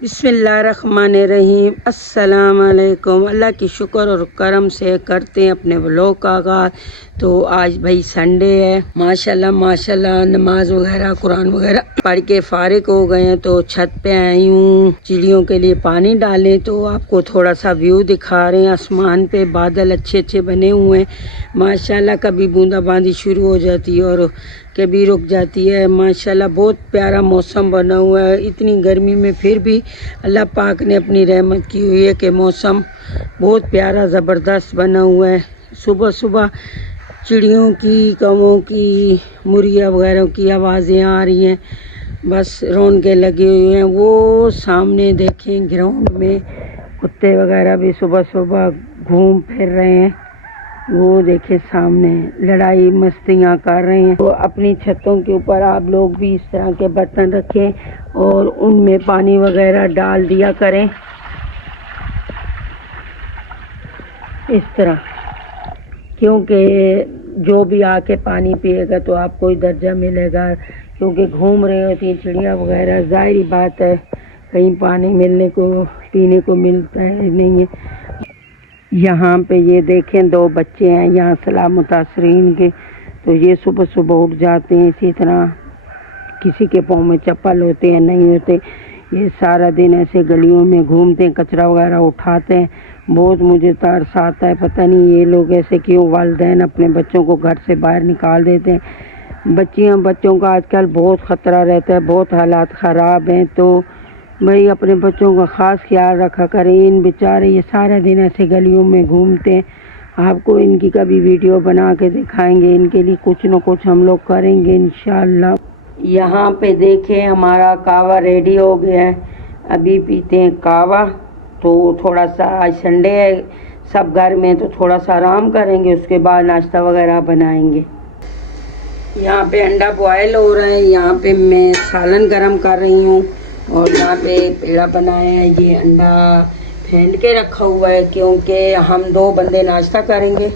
बिस्मिल्लाहिर्रहमानिर्रहीम। अस्सलाम वालेकुम। अल्लाह की शुक्र और करम से करते हैं अपने व्लॉग का आगाज़। तो आज भाई संडे है, माशाल्लाह माशाल्लाह नमाज वगैरह कुरान वगैरह पढ़ के फारिग हो गए हैं। तो छत पे आई हूँ चिड़ियों के लिए पानी डालें, तो आपको थोड़ा सा व्यू दिखा रहे हैं। आसमान पे बादल अच्छे अच्छे बने हुए हैं माशाल्लाह। कभी बूंदाबांदी शुरू हो जाती है और कभी रुक जाती है। माशाल्लाह बहुत प्यारा मौसम बना हुआ है। इतनी गर्मी में फिर भी अल्लाह पाक ने अपनी रहमत की हुई है कि मौसम बहुत प्यारा ज़बरदस्त बना हुआ है। सुबह सुबह चिड़ियों की, कौवों की, मुर्गियाँ वगैरह की आवाज़ें आ रही हैं, बस रौनकें लगी हुई हैं। वो सामने देखें ग्राउंड में कुत्ते वगैरह भी सुबह सुबह घूम फिर रहे हैं। वो देखे सामने लड़ाई मस्तियाँ कर रहे हैं। तो अपनी छतों के ऊपर आप लोग भी इस तरह के बर्तन रखें और उनमें पानी वगैरह डाल दिया करें इस तरह, क्योंकि जो भी आके पानी पिएगा तो आपको ही दर्जा मिलेगा। क्योंकि घूम रही होती हैं चिड़िया वगैरह, जाहिर बात है कहीं पानी मिलने को पीने को मिलता है नहीं है। यहाँ पे ये देखें दो बच्चे हैं यहाँ सलाम मुतासरीन के। तो ये सुबह सुबह उठ जाते हैं इसी तरह, किसी के पाँव में चप्पल होते हैं नहीं होते, ये सारा दिन ऐसे गलियों में घूमते हैं, कचरा वगैरह उठाते हैं। बहुत मुझे तरस आता है, पता नहीं ये लोग ऐसे क्यों वालिदैन अपने बच्चों को घर से बाहर निकाल देते हैं। बच्चों का आजकल बहुत ख़तरा रहता है, बहुत हालात ख़राब हैं। तो भाई अपने बच्चों का ख़ास ख्याल रखा करें। इन बेचारे ये सारा दिन ऐसे गलियों में घूमते हैं। आपको इनकी कभी वीडियो बना के दिखाएंगे, इनके लिए कुछ न कुछ हम लोग करेंगे इंशाअल्लाह। यहाँ पे देखें हमारा कावा रेडी हो गया है, अभी पीते हैं कावा। तो थोड़ा सा आज संडे है, सब घर में, तो थोड़ा सा आराम करेंगे, उसके बाद नाश्ता वगैरह बनाएंगे। यहाँ पे अंडा बॉयल हो रहा है, यहाँ पे मैं सालन गरम कर रही हूँ और यहाँ पे पेड़ा बनाया है। ये अंडा फेंट के रखा हुआ है क्योंकि हम दो बंदे नाश्ता करेंगे।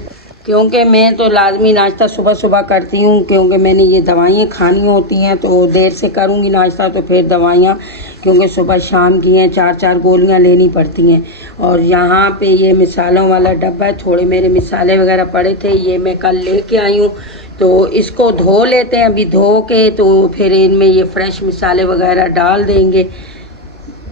क्योंकि मैं तो लाजमी नाश्ता सुबह सुबह करती हूँ, क्योंकि मैंने ये दवाइयाँ खानी होती हैं तो देर से करूँगी नाश्ता, तो फिर दवाइयाँ क्योंकि सुबह शाम की हैं 4-4 गोलियाँ लेनी पड़ती हैं। और यहाँ पे ये मिसालों वाला डब्बा है, थोड़े मेरे मिसाले वगैरह पड़े थे, ये मैं कल लेके आई हूँ। तो इसको धो लेते हैं अभी धो के, तो फिर इनमें ये फ्रेश मिसाले वगैरह डाल देंगे।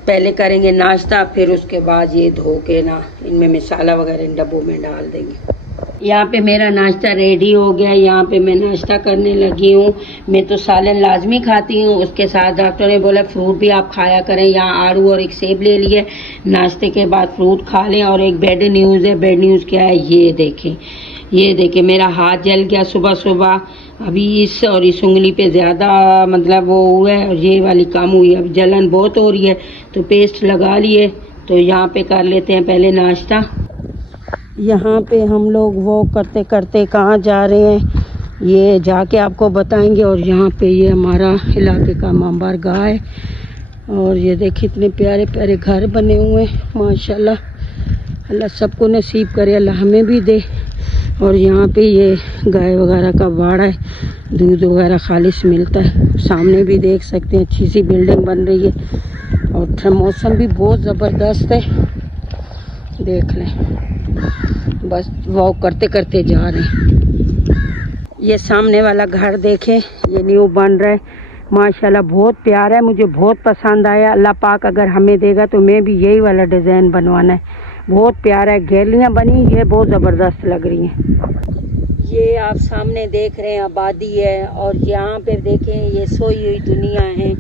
पहले करेंगे नाश्ता, फिर उसके बाद ये धो के ना इनमें मिसाला वगैरह इन डब्बों में डाल देंगे। यहाँ पे मेरा नाश्ता रेडी हो गया, यहाँ पे मैं नाश्ता करने लगी हूँ। मैं तो सालन लाजमी खाती हूँ, उसके साथ डॉक्टर ने बोला फ्रूट भी आप खाया करें। यहाँ आड़ू और एक सेब ले लिए, नाश्ते के बाद फ्रूट खा लें। और एक बैड न्यूज़ है, बैड न्यूज़ क्या है ये देखें मेरा हाथ जल गया सुबह सुबह। अभी इस उंगली पे ज़्यादा मतलब वो हुआ है और ये वाली कम हुई, अब जलन बहुत हो रही है तो पेस्ट लगा लिए। तो यहाँ पे कर लेते हैं पहले नाश्ता। यहाँ पे हम लोग वॉक करते करते कहाँ जा रहे हैं ये जाके आपको बताएंगे। और यहाँ पे ये हमारा इलाके का मांबार गाँव है और ये देखिए इतने प्यारे प्यारे घर बने हुए हैं माशाल्लाह। अल्लाह सबको नसीब करे, अल्लाह हमें भी दे। और यहाँ पे ये गाय वगैरह का बाड़ा है, दूध वगैरह खालिश मिलता है। सामने भी देख सकते हैं अच्छी सी बिल्डिंग बन रही है और मौसम भी बहुत ज़बरदस्त है, देख लें। बस वॉक करते करते जा रहे हैं। ये सामने वाला घर देखें, ये न्यू बन रहा है माशाल्लाह, बहुत प्यारा है, मुझे बहुत पसंद आया। अल्लाह पाक अगर हमें देगा तो मैं भी यही वाला डिज़ाइन बनवाना है। बहुत प्यारा है, गैलियाँ बनी ये बहुत ज़बरदस्त लग रही हैं। ये आप सामने देख रहे हैं आबादी है और यहाँ पे देखें ये सोई हुई दुनिया है।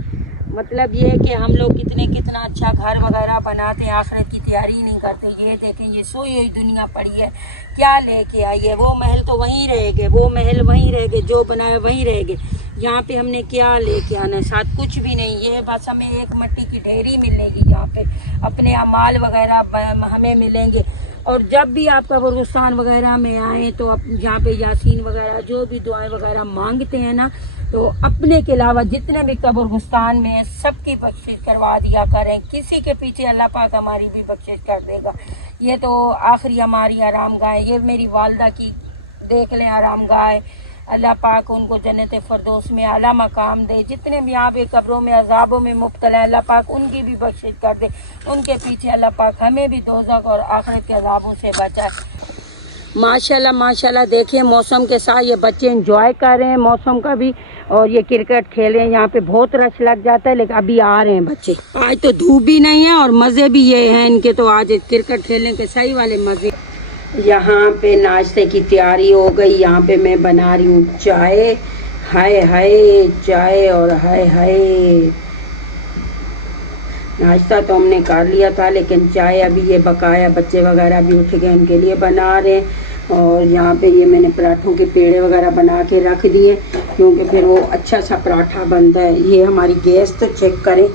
मतलब ये है कि हम लोग कितना अच्छा घर वगैरह बनाते हैं, आखिरत की तैयारी नहीं करते। ये देखें ये सोई हुई दुनिया पड़ी है, क्या लेके आई है। वो महल तो वहीं रहेंगे, वो महल वहीं रहेंगे, जो बनाया वहीं रहेंगे। यहाँ पे हमने क्या लेके आना है, साथ कुछ भी नहीं। ये बस हमें एक मिट्टी की ढेरी मिलेगी, यहाँ पे अपने अमाल वगैरह हमें मिलेंगे। और जब भी आप कब्रिस्तान वगैरह में आए तो अब यहाँ पे यासीन वगैरह जो भी दुआएं वगैरह मांगते हैं ना, तो अपने के अलावा जितने भी कब्रिस्तान में हैं सबकी बख्शिश करवा दिया करें। किसी के पीछे अल्लाह पाक हमारी भी बख्शिश कर देगा। ये तो आखिरी हमारी आराम गाह है, ये मेरी वालदा की देख लें आराम गाह है। अल्लाह पाक उनको जन्नत फ़िरदौस में आला मकाम दे। जितने भी यहाँ पे कब्रों में अजाबों में मुब्तला है, अल्लाह पाक उनकी भी बख्शिश कर दे। उनके पीछे अल्लाह पाक हमें भी दोज़ख और आखिरत के अजाबों से बचाए। माशाल्लाह माशाल्लाह, देखिए मौसम के साथ ये बच्चे एंजॉय कर रहे हैं मौसम का भी, और ये क्रिकेट खेल रहे हैं। यहाँ पे बहुत रश लग जाता है, लेकिन अभी आ रहे हैं बच्चे। आज तो धूप भी नहीं है और मज़े भी ये हैं इनके, तो आज क्रिकेट खेलने के सही वाले मज़े। यहाँ पे नाश्ते की तैयारी हो गई। यहाँ पे मैं बना रही हूँ चाय। हाय हाय चाय, और हाय हाय नाश्ता तो हमने कर लिया था, लेकिन चाय अभी ये बकाया, बच्चे वगैरह भी उठ गए, उनके लिए बना रहे हैं। और यहाँ पे ये मैंने पराठों के पेड़े वगैरह बना के रख दिए, क्योंकि फिर वो अच्छा सा पराठा बनता है। ये हमारी गैस तो चेक करें,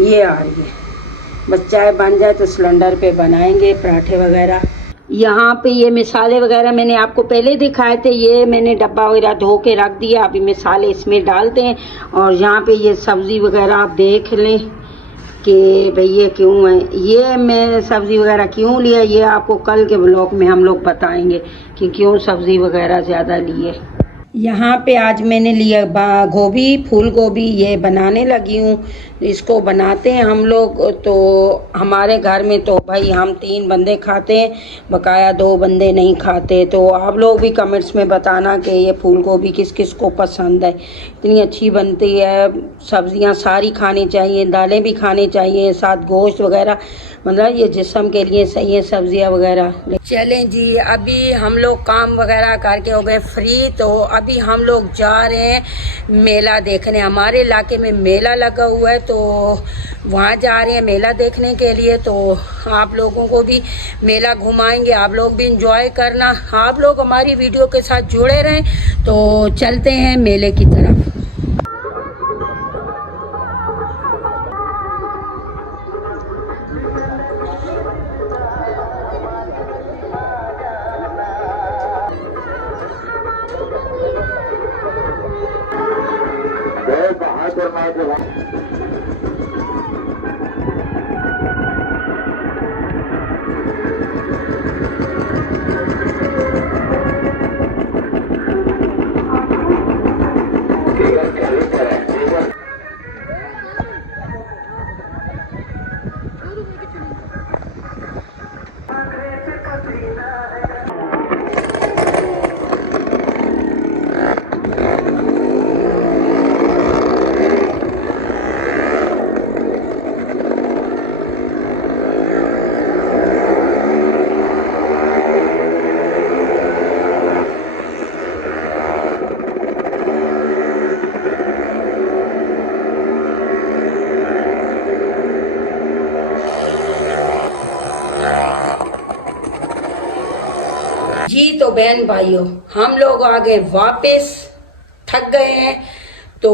ये आ रही है। बस चाय बन जाए तो सिलेंडर पे बनाएंगे पराठे वगैरह। यहाँ पे ये मिसाले वगैरह मैंने आपको पहले दिखाए थे, ये मैंने डब्बा वगैरह धो के रख दिया। अभी मिसाले इसमें डालते हैं। और यहाँ पे ये सब्ज़ी वगैरह आप देख लें कि भाई ये क्यों है, ये मैं सब्ज़ी वगैरह क्यों लिया, ये आपको कल के ब्लॉग में हम लोग बताएंगे कि क्यों सब्ज़ी वगैरह ज़्यादा लिए। यहाँ पे आज मैंने लिया गोभी, फूल गोभी, ये बनाने लगी हूँ। इसको बनाते हैं हम लोग, तो हमारे घर में तो भाई हम 3 बंदे खाते हैं, बकाया 2 बंदे नहीं खाते। तो आप लोग भी कमेंट्स में बताना कि ये फूल गोभी किस किस को पसंद है। इतनी अच्छी बनती है। सब्जियाँ सारी खानी चाहिए, दालें भी खानी चाहिए, साथ गोश्त वगैरह, मतलब ये जिस्म के लिए सही है सब्जियाँ वगैरह। चलें जी, अभी हम लोग काम वगैरह करके हो गए फ्री, तो अभी हम लोग जा रहे हैं मेला देखने। हमारे इलाके में मेला लगा हुआ है, तो वहाँ जा रहे हैं मेला देखने के लिए। तो आप लोगों को भी मेला घुमाएंगे, आप लोग भी इंजॉय करना। आप लोग हमारी वीडियो के साथ जुड़े रहें। तो चलते हैं मेले की तरफ। जी तो बहन भाइयों, हम लोग आ गए वापस, थक गए हैं। तो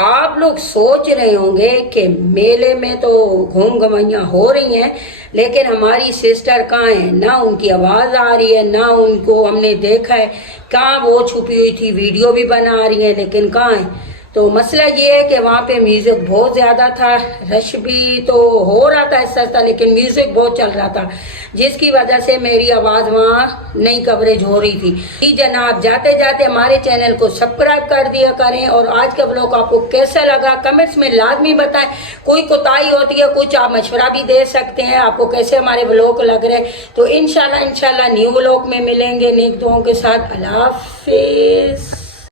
आप लोग सोच रहे होंगे कि मेले में तो घूम घमाइयाँ हो रही हैं, लेकिन हमारी सिस्टर कहाँ है? ना उनकी आवाज़ आ रही है, ना उनको हमने देखा है। कहाँ वो छुपी हुई थी, वीडियो भी बना रही है, लेकिन कहाँ है? तो मसला ये है कि वहाँ पे म्यूज़िक बहुत ज़्यादा था, रश भी तो हो रहा था ऐसा था, लेकिन म्यूज़िक बहुत चल रहा था, जिसकी वजह से मेरी आवाज़ वहाँ नहीं कवरेज हो रही थी। जी जनाब, जाते जाते हमारे चैनल को सब्सक्राइब कर दिया करें। और आज का ब्लॉग आपको कैसा लगा कमेंट्स में लाजमी बताएं। कोई कोताही होती है कुछ, आप मशवरा भी दे सकते हैं, आपको कैसे हमारे ब्लॉग लग रहे हैं। तो इंशाल्लाह न्यू ब्लॉग में मिलेंगे नेक दुआओं के साथ। अल्लाह हाफिज़।